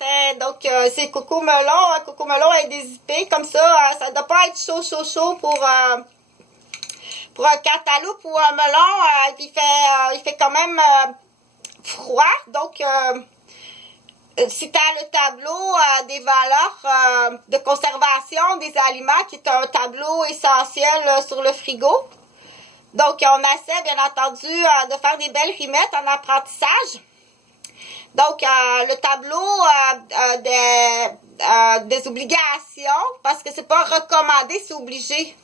matin. Donc, c'est Coco Melon. Coco Melon est des IP. Comme ça, ça ne doit pas être chaud pour un cantaloupe ou un melon. Il fait quand même froid. Donc, si tu as le tableau des valeurs de conservation des aliments, qui est un tableau essentiel sur le frigo. Donc, on essaie, bien entendu, de faire des belles rimettes en apprentissage. Donc, le tableau des obligations, parce que c'est pas recommandé, c'est obligé.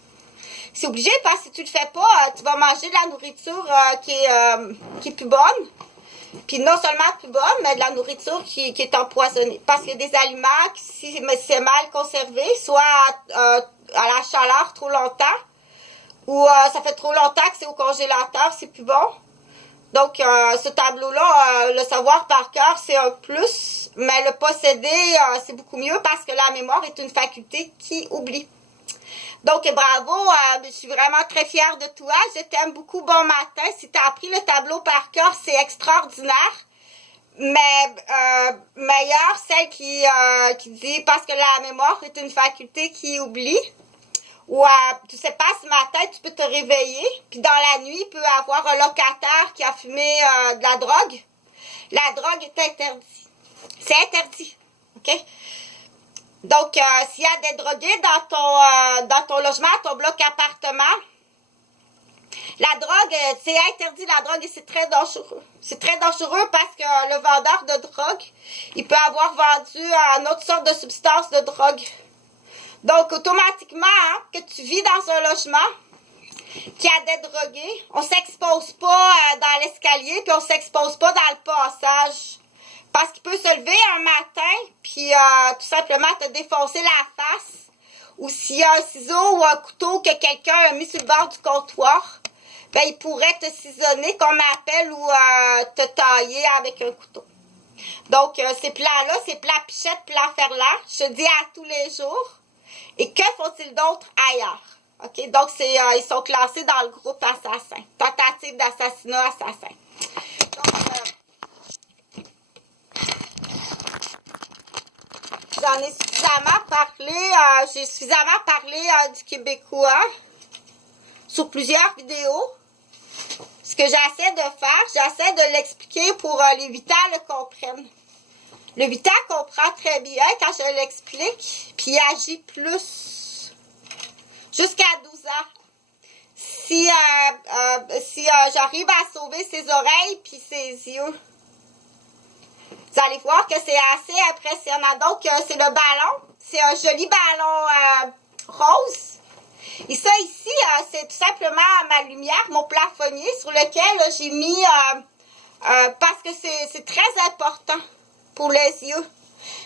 C'est obligé parce que si tu le fais pas, tu vas manger de la nourriture qui est plus bonne. Puis non seulement plus bonne, mais de la nourriture qui est empoisonnée. Parce qu'il y a des aliments qui, si c'est mal conservé, soit à la chaleur trop longtemps, ou ça fait trop longtemps que c'est au congélateur, c'est plus bon. Donc, ce tableau-là, le savoir par cœur, c'est un plus, mais le posséder, c'est beaucoup mieux parce que la mémoire est une faculté qui oublie. Donc, bravo, je suis vraiment très fière de toi. Je t'aime beaucoup. Bon matin. Si tu as appris le tableau par cœur, c'est extraordinaire. Mais meilleure, celle qui dit parce que la mémoire est une faculté qui oublie. Ou tu sais pas, ce matin, tu peux te réveiller. Puis dans la nuit, il peut y avoir un locataire qui a fumé de la drogue. La drogue est interdite. C'est interdit. OK? Donc, s'il y a des drogués dans ton logement, ton bloc appartement, la drogue, c'est interdit la drogue et c'est très dangereux. C'est très dangereux parce que le vendeur de drogue, il peut avoir vendu une autre sorte de substance de drogue. Donc, automatiquement, que tu vis dans un logement qui a des drogués, on ne s'expose pas dans l'escalier puis on ne s'expose pas dans le passage. Parce qu'il peut se lever un matin, puis tout simplement te défoncer la face. Ou s'il y a un ciseau ou un couteau que quelqu'un a mis sur le bord du comptoir, ben il pourrait te cisaonner, qu'on appelle, ou te tailler avec un couteau. Donc, ces plans-là, ces plans pichettes, plans ferlants, je dis à tous les jours. Et que font-ils d'autre ailleurs? OK? Donc, ils sont classés dans le groupe assassin. Tentative d'assassinat assassin. Donc, j'en ai suffisamment parlé, j'ai suffisamment parlé du québécois sur plusieurs vidéos. Ce que j'essaie de faire, j'essaie de l'expliquer pour les 8 ans le comprennent. Le 8 ans comprend très bien quand je l'explique, puis il agit plus. Jusqu'à 12 ans. Si j'arrive à sauver ses oreilles puis ses yeux, vous allez voir que c'est assez impressionnant. Donc, c'est le ballon. C'est un joli ballon rose. Et ça ici, c'est tout simplement ma lumière, mon plafonnier sur lequel j'ai mis, parce que c'est très important pour les yeux.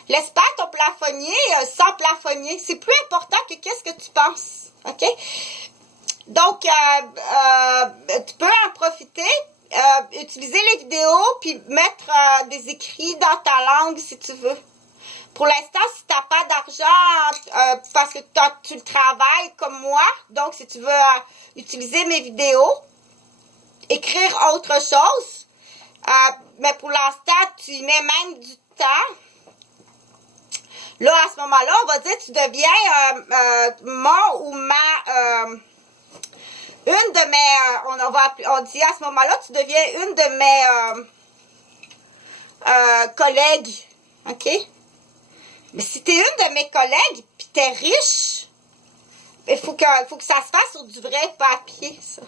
Laisse pas ton plafonnier sans plafonnier. C'est plus important que qu'est-ce que tu penses. OK? Donc, tu peux en profiter. Utiliser les vidéos puis mettre des écrits dans ta langue si tu veux. Pour l'instant, si tu n'as pas d'argent parce que tu le travailles comme moi, donc si tu veux utiliser mes vidéos, écrire autre chose, mais pour l'instant, tu y mets même du temps. Là, à ce moment-là, on va dire tu deviens mon ou ma... une de mes, on dit à ce moment-là, tu deviens une de mes collègues, OK? Mais si tu es une de mes collègues, puis tu es riche, il faut que ça se fasse sur du vrai papier, ça,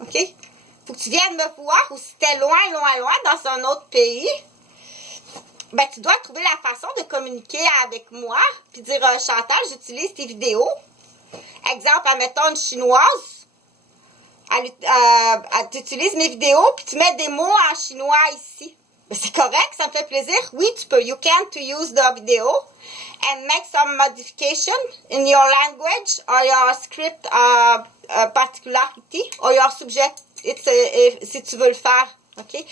OK? Faut que tu viennes me voir, ou si tu es loin, dans un autre pays, ben tu dois trouver la façon de communiquer avec moi, puis dire, Chantal, j'utilise tes vidéos. Exemple, admettons une chinoise, tu utilises mes vidéos, puis tu mets des mots en chinois ici. Mais c'est correct, ça me fait plaisir. Oui, tu peux. You can to use the video and make some modification in your language or your script particularity or your subject, si tu veux le faire. OK?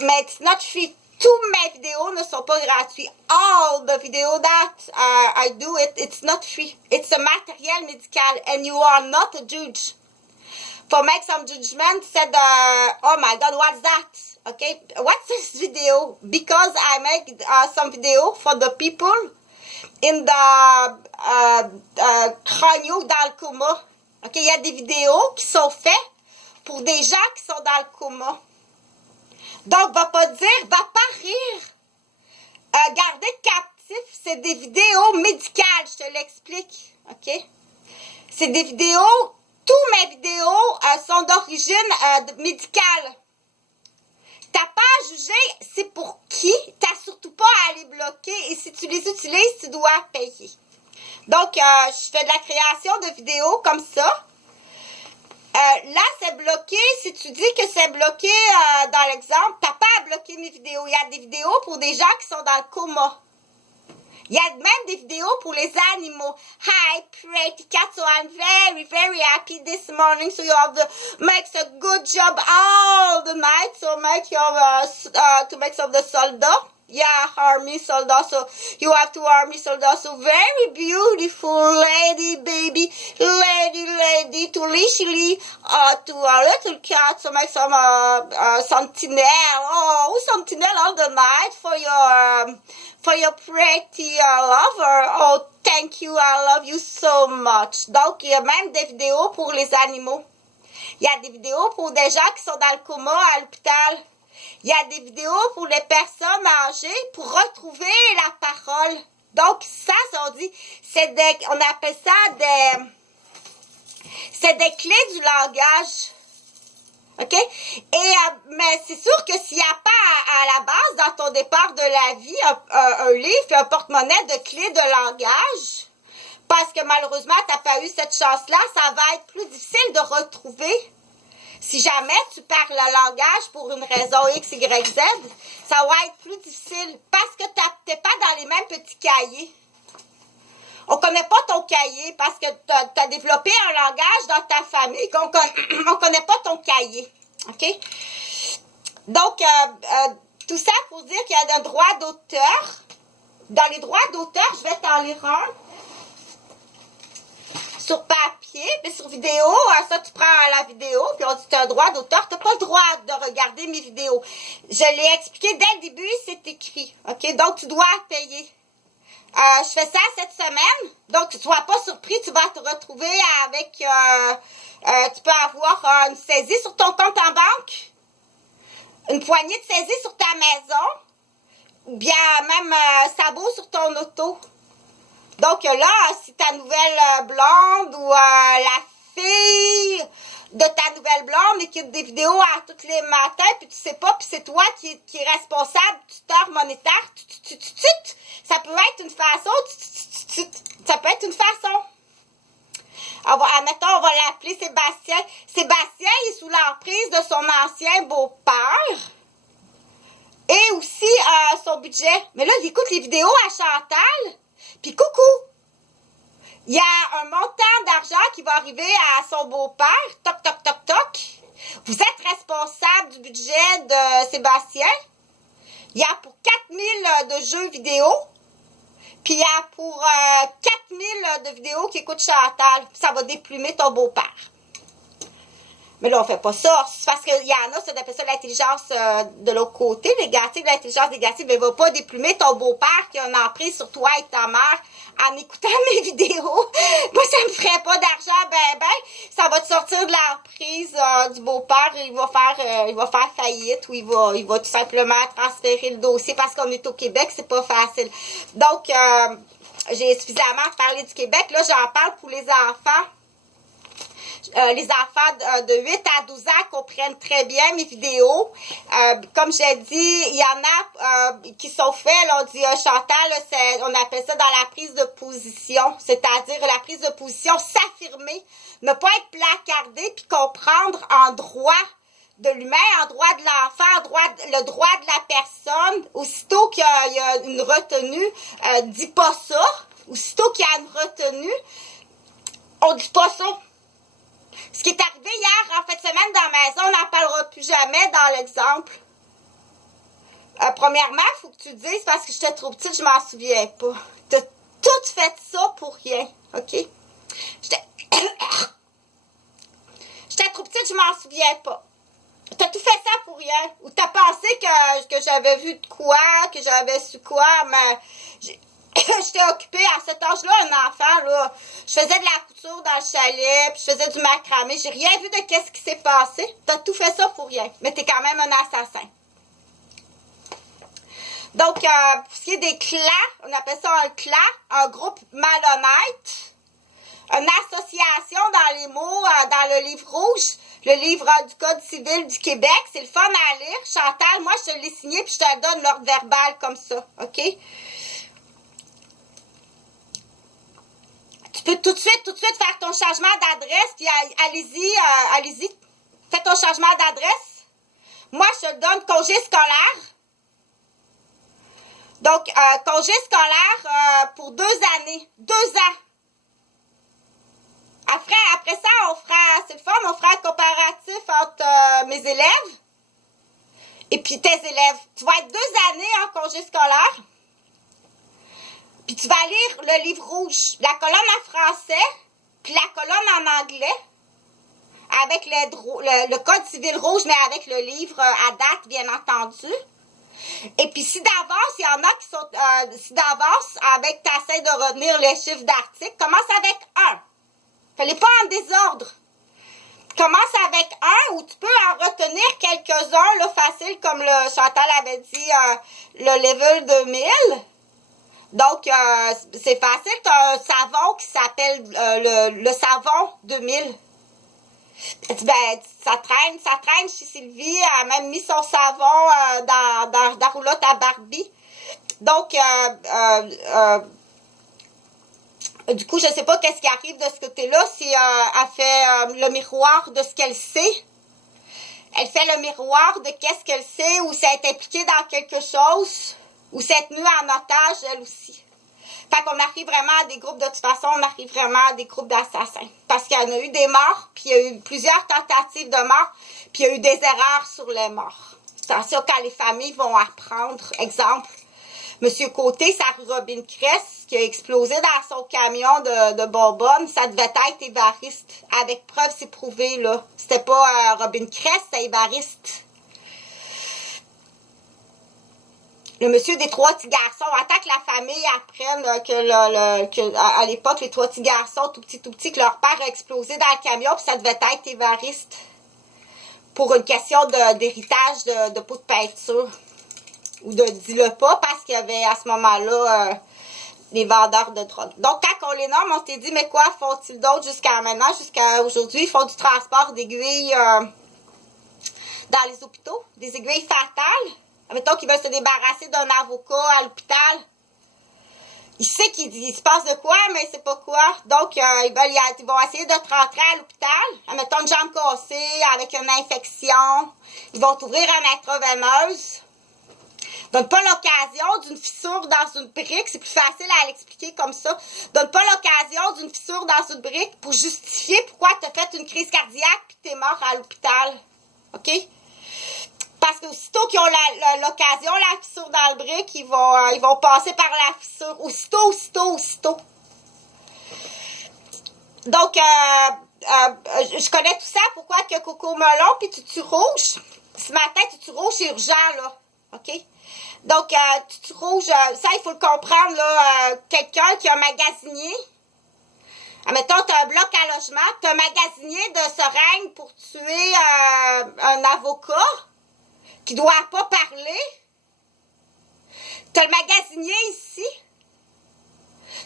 Mais it's not free. Toutes mes vidéos ne sont pas gratuites. All the videos that I do, it's not free. It's a matériel médical and you are not a judge. For make some judgment, said, oh my God, what's that? Okay, what's this video? Because I make some video for the people in the crânio dans le coma. Ok, il y a des vidéos qui sont faites pour des gens qui sont dans le coma. Donc, va pas pas rire. Garder captif, c'est des vidéos médicales, je te l'explique. Ok? C'est des vidéos, toutes mes vidéos sont d'origine médicale. T'as pas à juger, c'est pour qui. T'as surtout pas à les bloquer. Et si tu les utilises, tu dois payer. Donc, je fais de la création de vidéos comme ça. Là, c'est bloqué. Si tu dis que c'est bloqué dans l'exemple, t'as pas à bloquer mes vidéos. Il y a des vidéos pour des gens qui sont dans le coma. Il y a même des vidéos pour les animaux. Hi, pretty cat. So I'm very, very happy this morning. So you have to make a good job all the night. So make your, to make some of the soldat. Yeah, army soldat. So you have to army soldat. So very beautiful lady, baby, lady, to Lishly, to a little cat. So make some sentinel. Oh, sentinel all the night for your pretty lover. Oh, thank you, I love you so much. Donc, il y a même des vidéos pour les animaux. Il y a des vidéos pour des gens qui sont dans le coma à l'hôpital. Il y a des vidéos pour les personnes âgées pour retrouver la parole. Donc, ça on dit, on appelle ça c'est des clés du langage. OK? Et, mais c'est sûr que s'il n'y a pas à la base, dans ton départ de la vie, un livre et un porte-monnaie de clés de langage, parce que malheureusement, tu n'as pas eu cette chance-là, ça va être plus difficile de retrouver. Si jamais tu parles le langage pour une raison X, Y, Z, ça va être plus difficile parce que tu n'es pas dans les mêmes petits cahiers. On ne connaît pas ton cahier parce que tu as développé un langage dans ta famille qu'on ne connaît pas ton cahier. OK? Donc, tout ça pour dire qu'il y a un droit d'auteur. Dans les droits d'auteur, je vais t'en lire un. Sur papier, mais sur vidéo, ça tu prends la vidéo, puis on dit tu as un droit d'auteur, tu n'as pas le droit de regarder mes vidéos. Je l'ai expliqué dès le début, c'est écrit. OK? Donc, tu dois payer. Je fais ça cette semaine, donc tu ne sois pas surpris, tu vas te retrouver avec, tu peux avoir une saisie sur ton compte en banque, une poignée de saisie sur ta maison, ou bien même sabot sur ton auto. Donc là, si ta nouvelle blonde ou la fille de ta nouvelle blonde écoute des vidéos à tous les matins, puis tu sais pas, puis c'est toi qui est responsable du tuteur monétaire, ça peut être une façon, ça peut être une façon. Admettons, on va l'appeler Sébastien. Sébastien est sous l'emprise de son ancien beau-père et aussi son budget. Mais là, il écoute les vidéos à Chantal. Puis coucou, il y a un montant d'argent qui va arriver à son beau-père. Toc, toc, toc, toc. Vous êtes responsable du budget de Sébastien. Il y a pour 4000 de jeux vidéo. Puis il y a pour 4000 de vidéos qui écoutent Chantal. Ça va déplumer ton beau-père. Mais là, on ne fait pas ça. C'est parce qu'il y en a, ça appelle ça l'intelligence de l'autre côté, négative, l'intelligence négative. Mais ne va pas déplumer ton beau-père qui a une emprise sur toi et ta mère en écoutant mes vidéos. Moi, ça ne me ferait pas d'argent, ben. Ça va te sortir de l'emprise du beau-père. Il va faire faillite ou il va tout simplement transférer le dossier parce qu'on est au Québec, c'est pas facile. Donc, j'ai suffisamment parlé du Québec. Là, j'en parle pour les enfants. Les enfants de 8 à 12 ans comprennent très bien mes vidéos. Comme j'ai dit, il y en a qui sont faits, là, on dit Chantal, on appelle ça dans la prise de position, c'est-à-dire la prise de position, s'affirmer, ne pas être placardé, puis comprendre en droit de l'humain, en droit de l'enfant, le droit de la personne. Aussitôt qu'il y a une retenue, dis pas ça. Aussitôt qu'il y a une retenue, on dit pas ça. Ce qui est arrivé hier, en fin de semaine, dans la maison, on n'en parlera plus jamais dans l'exemple. Premièrement, il faut que tu dises, parce que j'étais trop petite, je m'en souviens pas. Tu as tout fait ça pour rien, OK? J'étais trop petite, je m'en souviens pas. T'as tout fait ça pour rien. Ou t'as pensé que j'avais vu de quoi, que j'avais su quoi, mais j'étais occupée à cet âge-là, un enfant, là. Je faisais de la couture dans le chalet, puis je faisais du macramé. J'ai rien vu de qu'est-ce qui s'est passé. T'as tout fait ça pour rien. Mais t'es quand même un assassin. Donc, pour ce qui est des clans, on appelle ça un clan, un groupe malhonnête, une association dans les mots, dans le livre rouge, le livre du Code civil du Québec. C'est le fun à lire. Chantal, moi, je te l'ai signé, puis je te donne l'ordre verbal comme ça, OK? Tu peux tout de suite faire ton changement d'adresse, puis allez-y, fais ton changement d'adresse. Moi, je te donne congé scolaire. Donc, congé scolaire pour 2 années. 2 ans. Après ça, c'est le fun, on fera un comparatif entre mes élèves et puis tes élèves. Tu vas être 2 années en congé scolaire. Puis tu vas lire le livre rouge, la colonne en français, puis la colonne en anglais, avec le Code civil rouge, mais avec le livre à date, bien entendu. Et puis si d'avance, il y en a qui sont... si d'avance, avec t'essaies de retenir les chiffres d'article, commence avec 1. Fais-les pas en désordre. Commence avec 1 où tu peux en retenir quelques-uns, là, facile, comme le Chantal avait dit, le level 2000. Donc, c'est facile. Tu as un savon qui s'appelle le savon 2000. Ben, ça traîne chez Sylvie. Elle a même mis son savon dans la roulotte à Barbie. Donc, du coup, je ne sais pas qu'est-ce qui arrive de ce côté-là. Si elle fait le miroir de ce qu'elle sait. Elle fait le miroir de qu'est-ce qu'elle sait ou si elle est impliquée dans quelque chose ou si elle est tenue en otage, elle aussi. Fait qu'on arrive vraiment à des groupes, de toute façon, on arrive vraiment à des groupes d'assassins. Parce qu'il y en a eu des morts, puis il y a eu plusieurs tentatives de mort, puis il y a eu des erreurs sur les morts. Attention, quand les familles vont apprendre, exemple, Monsieur Côté, sa rue Robin Crest, qui a explosé dans son camion de bonbonnes, ça devait être Évariste. Avec preuve, c'est prouvé, là. C'était pas Robin Crest, c'était Évariste. Le monsieur des 3 petits garçons, attend que la famille apprenne que à l'époque, les 3 petits garçons, tout petits, que leur père a explosé dans le camion, puis ça devait être Évariste. Pour une question d'héritage de pots de peinture. Ou de dis-le pas, parce qu'il y avait à ce moment-là les vendeurs de drogue. Donc, quand on les nomme, on s'est dit, mais quoi font-ils d'autre jusqu'à maintenant, jusqu'à aujourd'hui? Ils font du transport d'aiguilles dans les hôpitaux, des aiguilles fatales. Mettons qu'ils veulent se débarrasser d'un avocat à l'hôpital. Il sait qu'il se passe de quoi, mais il sait pas quoi. Donc, ils vont essayer de te rentrer à l'hôpital. Mettons une jambe cassée, avec une infection. Ils vont t'ouvrir une intraveineuse. Donne pas l'occasion d'une fissure dans une brique. C'est plus facile à l'expliquer comme ça. Donne pas l'occasion d'une fissure dans une brique pour justifier pourquoi tu as fait une crise cardiaque et tu es mort à l'hôpital. OK? Parce que aussitôt qu'ils ont l'occasion, la fissure dans le brique, ils vont passer par la fissure. Aussitôt. Donc, je connais tout ça. Pourquoi que Coco Melon puis Tutu Rouge? Ce matin, Tutu Rouge, c'est urgent, là. OK? Donc, Tutu Rouge, ça, il faut le comprendre, là. Quelqu'un qui a magasinier. Admettons, tu as un bloc à logement. Tu as magasinier de seringues pour tuer un avocat qui ne doit pas parler. Tu as le magasinier ici.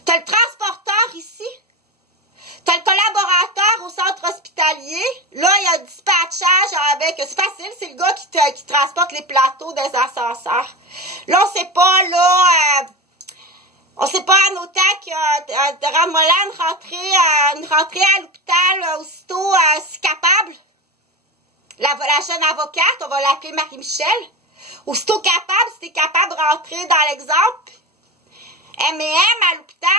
Tu as le transporteur ici. Tu as le collaborateur au centre hospitalier. Là, il y a un dispatchage avec... C'est facile, c'est le gars qui transporte les plateaux des ascenseurs. Là, on ne sait pas, là... on ne sait pas en autant que de Ramola une rentrée à l'hôpital aussitôt si capable. La jeune avocate, on va l'appeler Marie-Michel. Aussitôt capable, si tu es capable de rentrer dans l'exemple. M&M à l'hôpital.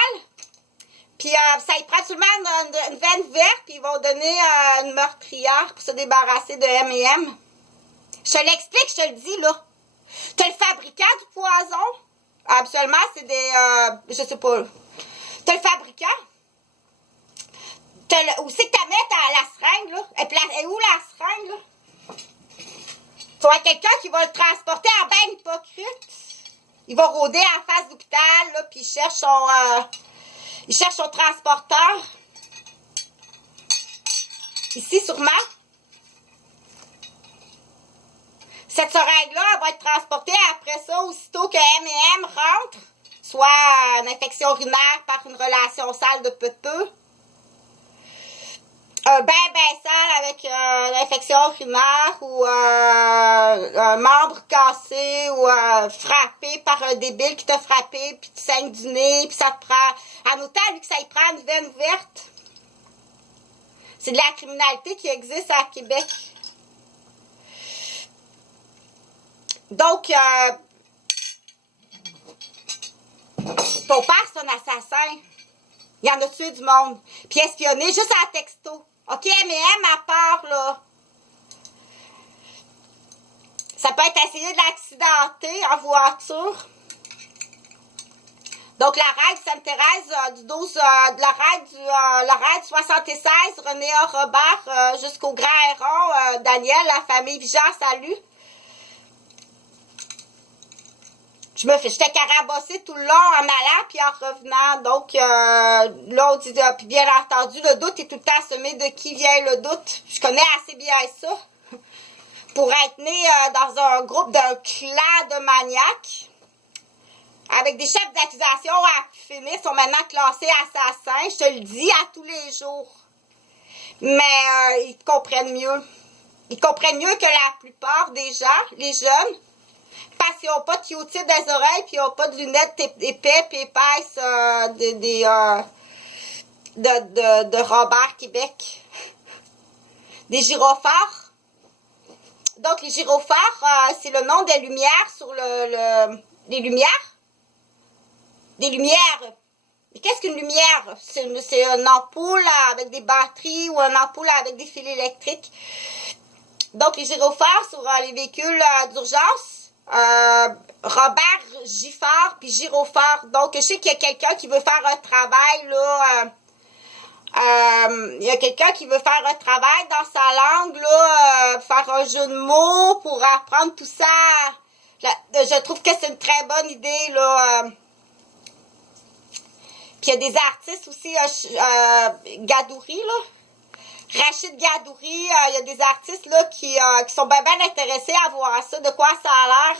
Puis ça y prend seulement une veine verte, puis ils vont donner une meurtrière pour se débarrasser de M&M. Je te l'explique, je te le dis, là. Tu as le fabricant du poison. Absolument, c'est des... je sais pas. Tu as le fabricant. Où c'est que tu mets la seringue, là? Et où la seringue, là? Tu vois quelqu'un qui va le transporter en ben hypocrite. Il va rôder en face d'hôpital, là, puis il cherche son transporteur. Ici, sûrement. Cette seringue-là, elle va être transportée après ça, aussitôt que M&M rentre, soit une infection urinaire par une relation sale de peu. Un ben sale avec une infection urinaire ou un membre cassé ou frappé par un débile qui t'a frappé, puis tu saignes du nez, puis ça te prend... En autant, lui, que ça y prend une veine ouverte. C'est de la criminalité qui existe à Québec. Donc, ton père, c'est un assassin. Il y en a tué du monde. Puis espionné juste à texto. OK, M&M à part, là. Ça peut être essayé de l'accidenter en voiture. Donc, la raid Sainte-Thérèse du 12, la raid 76, René A. Robert, jusqu'au Grand Héron, Daniel, la famille Vigent, salut. J'étais carabossée tout le long en allant puis en revenant. Donc, là, on dit, puis bien entendu, le doute est tout le temps semé de qui vient le doute. Je connais assez bien ça. Pour être né dans un groupe d'un clan de maniaques, avec des chefs d'accusation à finir, sont maintenant classés assassins. Je te le dis à tous les jours. Mais ils comprennent mieux. Ils comprennent mieux que la plupart des gens, les jeunes. Parce qu'ils n'ont pas de Q-tip dans les oreilles, puis ils n'ont pas de lunettes épais et épaisses de Robert Québec. Des gyrophares. Donc, les gyrophares, c'est le nom des lumières sur les lumières. Des lumières. Mais qu'est-ce qu'une lumière? C'est une ampoule avec des batteries ou une ampoule avec des fils électriques. Donc, les gyrophares sur les véhicules d'urgence. Robert Giffard puis gyrophare. Donc, je sais qu'il y a quelqu'un qui veut faire un travail, là. Il y a quelqu'un qui veut faire un travail dans sa langue, là, faire un jeu de mots pour apprendre tout ça. Je trouve que c'est une très bonne idée, là. Puis, il y a des artistes aussi, Gadouri, là. Rachid Gadouri, il y a des artistes là qui sont bien intéressés à voir ça, de quoi ça a l'air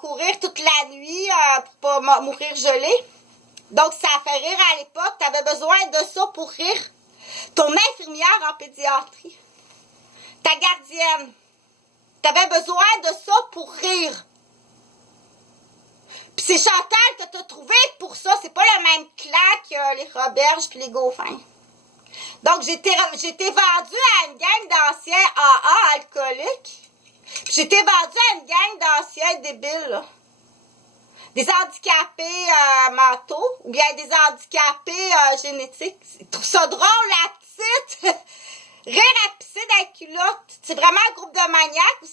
courir toute la nuit pour pas mourir gelé. Donc ça a fait rire à l'époque, tu avais besoin de ça pour rire. Ton infirmière en pédiatrie, ta gardienne, tu avais besoin de ça pour rire. Puis c'est Chantal que t'as trouvé pour ça. C'est pas le même clan que les Roberges puis les Gauffins. Donc, j'étais vendue à une gang d'anciens AA alcooliques. Puis j'étais vendue à une gang d'anciens débiles, là. Des handicapés mentaux ou bien des handicapés génétiques. Je trouve ça drôle, la petite. Rire à pisser dans les culottes. C'est vraiment un groupe de maniaques où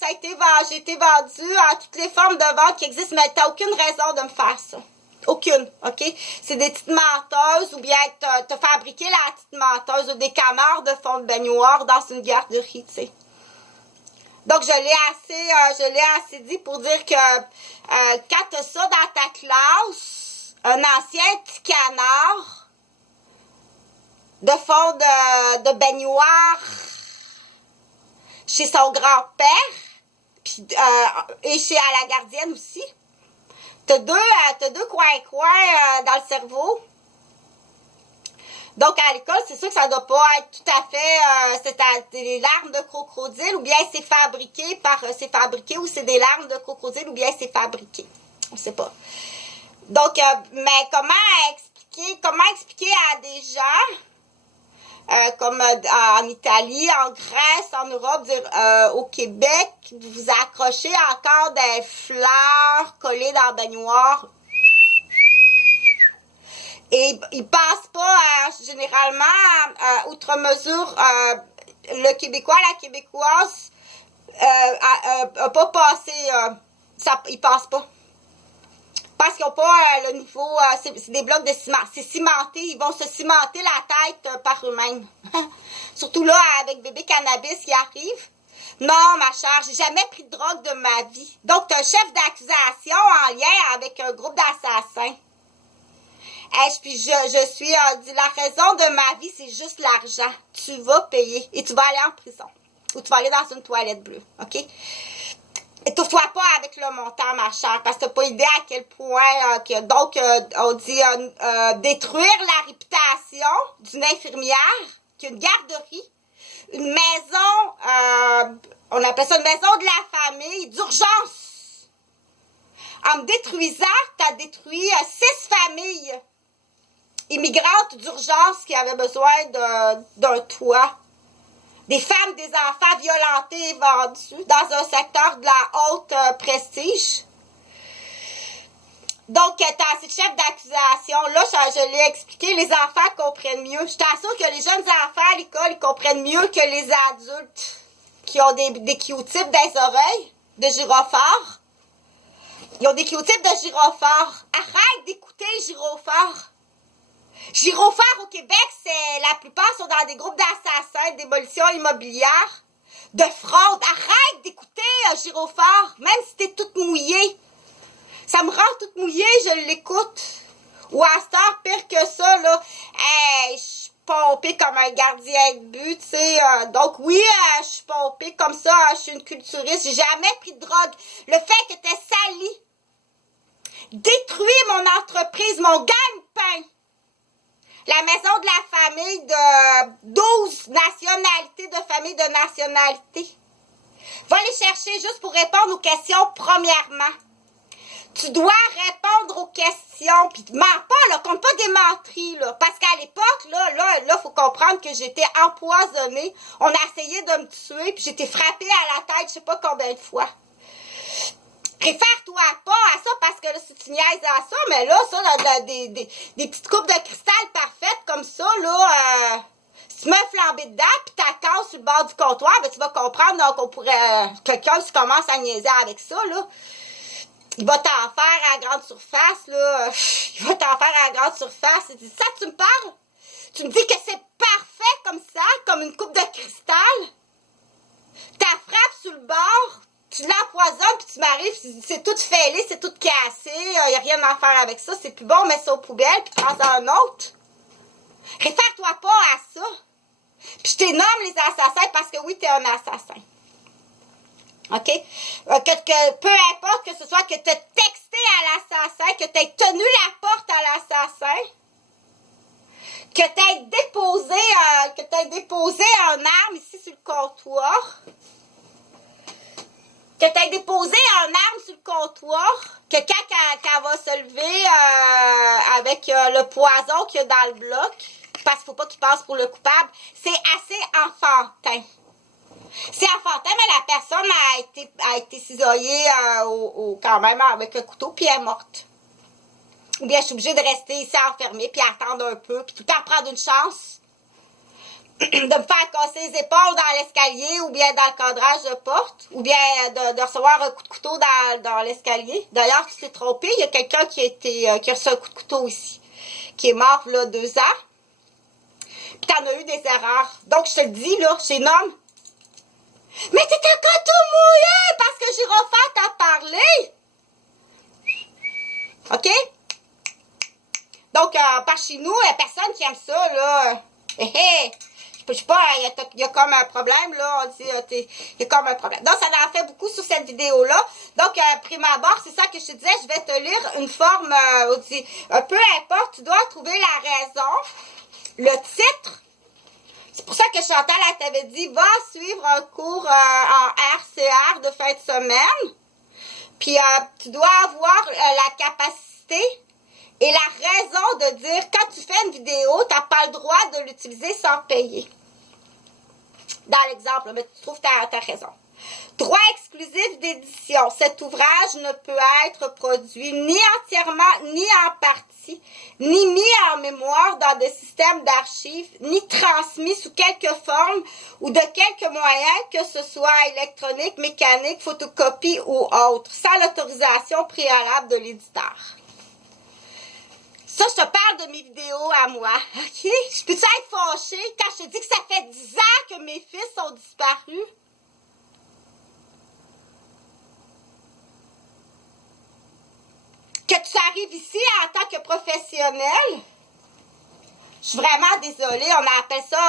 j'ai été vendue en toutes les formes de vente qui existent, mais t'as aucune raison de me faire ça. Aucune, OK? C'est des petites menteuses ou bien t'as fabriqué la petite menteuse ou des canards de fond de baignoire dans une garderie, tu sais. Donc, je l'ai assez dit pour dire que quand t'as ça dans ta classe, un ancien petit canard de fond de baignoire chez son grand-père puis et chez à la gardienne aussi. T'as deux coins dans le cerveau. Donc, à l'école, c'est sûr que ça doit pas être tout à fait c'est des larmes de crocodile ou bien c'est fabriqué ou c'est des larmes de crocodile ou bien c'est fabriqué. On sait pas. Donc, mais comment expliquer à des gens comme en Italie, en Grèce, en Europe, au Québec, vous accrochez encore des fleurs collées dans la baignoire. Et ils passent pas généralement, outre mesure, le Québécois, la Québécoise, a pas passé, ils passent pas. Parce qu'ils n'ont pas le niveau, c'est des blocs de ciment. C'est cimenté, ils vont se cimenter la tête par eux-mêmes. Surtout là, avec bébé cannabis qui arrive. Non, ma chère, j'ai jamais pris de drogue de ma vie. Donc, tu as un chef d'accusation en lien avec un groupe d'assassins. Puis je suis dit, la raison de ma vie, c'est juste l'argent. Tu vas payer et tu vas aller en prison. Ou tu vas aller dans une toilette bleue, OK? Étouffe-toi pas avec le montant, ma chère, parce que tu n'as pas idée à quel point, on dit détruire la réputation d'une infirmière, qui a une garderie, une maison, on appelle ça une maison de la famille, d'urgence. En me détruisant, tu as détruit 6 familles immigrantes d'urgence qui avaient besoin d'un toit. Des femmes, des enfants violentés et vendus dans un secteur de la haute prestige. Donc, tu as ces chefs d'accusation. Là, je l'ai expliqué, les enfants comprennent mieux. Je t'assure que les jeunes enfants à l'école, ils comprennent mieux que les adultes qui ont des Q-tips dans les oreilles, de gyrophare. Ils ont des Q-tips de gyrophare. Arrête d'écouter gyrophare. Gyrophare au Québec, la plupart sont dans des groupes d'assassins, de démolition immobilière, de fraude. Arrête d'écouter gyrophare, même si t'es toute mouillée. Ça me rend toute mouillée, je l'écoute. Ou à cette heure, pire que ça, là, je suis pompée comme un gardien de but, tu sais. Donc oui, je suis pompée comme ça, je suis une culturiste, j'ai jamais pris de drogue. Le fait que t'aies sali, détruit mon entreprise, mon gagne-pain, la maison de la famille de 12 nationalités, de familles de nationalités. Va les chercher juste pour répondre aux questions premièrement. Tu dois répondre aux questions, puis mens pas, là, compte pas des menteries, là, parce qu'à l'époque, là, faut comprendre que j'étais empoisonnée, on a essayé de me tuer, puis j'étais frappée à la tête, je sais pas combien de fois. Réfère-toi pas à ça, parce que là, si tu niaises à ça, mais là, ça, là, des petites coupes de cristal parfaites comme ça, là, si tu mets un flambé dedans, puis ta casse sur le bord du comptoir, ben, tu vas comprendre qu'on pourrait, quelqu'un qui commence à niaiser avec ça, là, il va t'en faire à la grande surface, là, il va t'en faire à la grande surface, il dit, ça, tu me parles? Tu me dis que c'est parfait comme ça, comme une coupe de cristal? Ta frappe sur le bord, tu l'empoisonnes, puis tu m'arrives, c'est tout fêlé, c'est tout cassé, il n'y a rien à faire avec ça, c'est plus bon, mets ça aux poubelles, puis prends un autre. Réfère-toi pas à ça. Puis je t'énomme les assassins parce que oui, tu es un assassin. OK? Peu importe que ce soit que tu aies texté à l'assassin, que tu aies tenu la porte à l'assassin, que tu aies déposé en arme ici sur le comptoir, que tu aies déposé en arme sur le comptoir, que quand elle va se lever avec le poison qu'il y a dans le bloc, parce qu'il ne faut pas qu'il passe pour le coupable, c'est assez enfantin. C'est enfantin, mais la personne a été cisaillée quand même avec un couteau, puis elle est morte. Ou bien je suis obligée de rester ici enfermée, puis attendre un peu, puis tout le temps prendre une chance de me faire casser les épaules dans l'escalier, ou bien dans le cadrage de porte, ou bien de recevoir un coup de couteau dans l'escalier. D'ailleurs, tu t'es trompé, il y a quelqu'un qui a reçu un coup de couteau ici, qui est mort là 2 ans. Puis t'en as eu des erreurs. Donc, je te le dis, là, chez Nomme. Mais t'es encore tout mouillé parce que Gyrophare t'a parlé. OK? Donc, par chez nous, il n'y a personne qui aime ça, là. Je sais pas, il y a comme un problème, là. On dit, il y a comme un problème. Donc, ça en fait beaucoup sur cette vidéo-là. Donc, prime abord, c'est ça que je te disais, je vais te lire une forme, peu importe, tu dois trouver la raison, le titre. C'est pour ça que Chantal, elle t'avait dit, va suivre un cours en RCR de fin de semaine. Puis, tu dois avoir la capacité et la raison de dire, quand tu fais une vidéo, tu n'as pas le droit de l'utiliser sans payer. Dans l'exemple, mais tu trouves ta raison. Droit exclusif d'édition. Cet ouvrage ne peut être produit ni entièrement, ni en partie, ni mis en mémoire dans des systèmes d'archives, ni transmis sous quelque forme ou de quelque moyen, que ce soit électronique, mécanique, photocopie ou autre, sans l'autorisation préalable de l'éditeur. Ça, je te parle de mes vidéos à moi, OK? Je peux-tu être fâchée quand je te dis que ça fait 10 ans que mes fils sont disparus? Que tu arrives ici en tant que professionnel, je suis vraiment désolée, on appelle ça,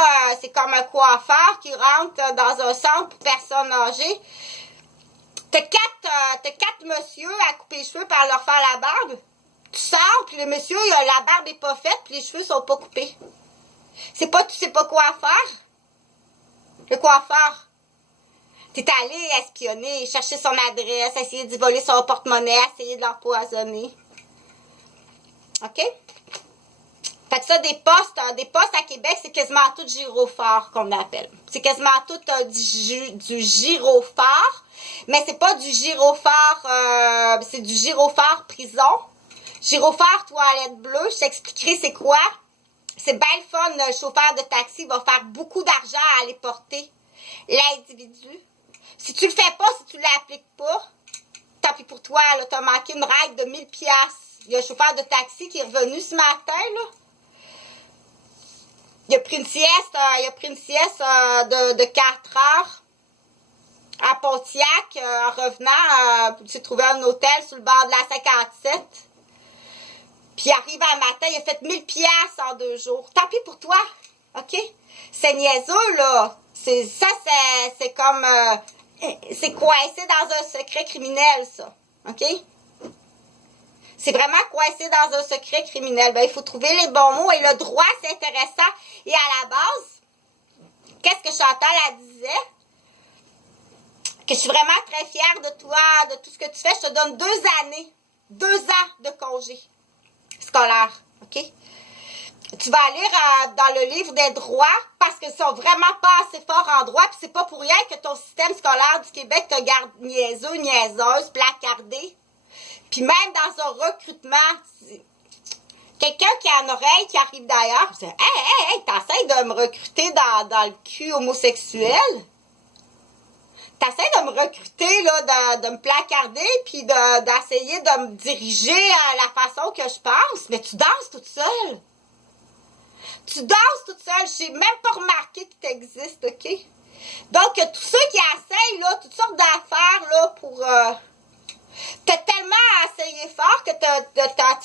c'est comme un coiffeur qui rentre dans un centre pour personnes âgées. T'as quatre messieurs à couper les cheveux par leur faire la barbe. Tu sors, puis le monsieur, la barbe est pas faite, puis les cheveux sont pas coupés. Tu sais pas quoi faire? Le coiffeur. T'es allé espionner, chercher son adresse, essayer d'y voler son porte-monnaie, essayer de l'empoisonner. OK? Fait que ça, des postes à Québec, c'est quasiment tout gyrophare qu'on appelle. C'est quasiment tout du gyrophare, mais c'est pas du gyrophare, c'est du gyrophare prison. Gyrophare toilette bleue, je t'expliquerai c'est quoi. C'est bien le fun, le chauffeur de taxi va faire beaucoup d'argent à aller porter l'individu. Si tu le fais pas, si tu l'appliques pas, tant pis pour toi, là, t'as manqué une ride de 1000$. Il y a un chauffeur de taxi qui est revenu ce matin, là. Il a pris une sieste, de 4 heures à Pontiac. En revenant, il s'est trouvé un hôtel sur le bord de la 57. Puis il arrive un matin, il a fait 1000$ en 2 jours. Tant pis pour toi, OK? C'est niaiseux, là. C'est comme... c'est coincé dans un secret criminel, ça. OK? C'est vraiment coincé dans un secret criminel. Ben, il faut trouver les bons mots. Et le droit, c'est intéressant. Et à la base, qu'est-ce que Chantal, elle disait? Que je suis vraiment très fière de toi, de tout ce que tu fais. Je te donne 2 années. 2 ans de congé scolaire. OK? Tu vas lire dans le livre des droits parce qu'ils sont vraiment pas assez forts en droit. Puis c'est pas pour rien que ton système scolaire du Québec te garde niaiseux, niaiseuse, placardé. Puis même dans un recrutement, quelqu'un qui a une oreille qui arrive d'ailleurs, je dis hey, t'essayes de me recruter dans le cul homosexuel? T'essayes de me recruter, là, de me placarder, puis d'essayer de me diriger à la façon que je pense, mais tu danses toute seule. Tu danses toute seule, j'ai même pas remarqué que tu existes, OK? Donc, tous ceux qui essayent, là, toutes sortes d'affaires, là, pour... t'as tellement essayé fort que t'as